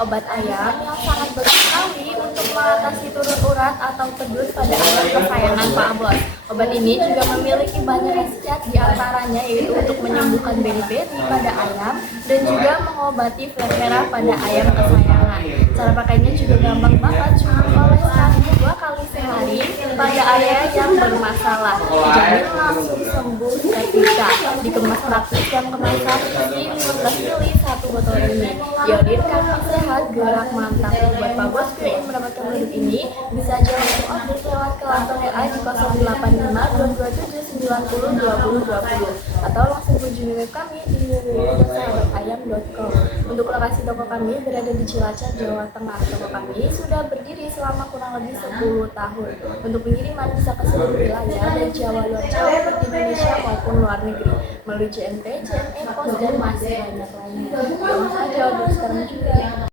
obat ayam yang sangat bagus sekali untuk mengatasi turun urat atau pedus pada ayam kesayangan Pak Bos. Obat ini juga memiliki banyak khasiat, diantaranya yaitu untuk menyembuhkan beri-beri pada ayam dan juga mengobati flek merah pada ayam kesayangan. Cara pakainya juga gampang banget, cuma oleskan 2 kali sehari pada ayam yang bermasalah. Dijamin langsung sembuh seketika. Dikemas praktis dan kemasan isi 15 ml satu botol ini. Iodin kaki sehat, gerak mantap. Buat Pak Bos yang ingin mendapatkan produk ini, bisa aja langsung order lewat ke langsung WA di 085227902020 atau langsung kunjungi web kami di www.sahabatayam.com. Untuk lokasi toko kami berada di Cilacap, Jawa Tengah. Toko kami sudah berdiri selama kurang lebih 10 tahun. Untuk pengiriman bisa ke seluruh wilayah dan Jawa luar Jawa seperti Indonesia maupun luar negeri melalui JNT, JNE, Pos, dan masih banyak lainnya. Jangan saja order sekarang juga.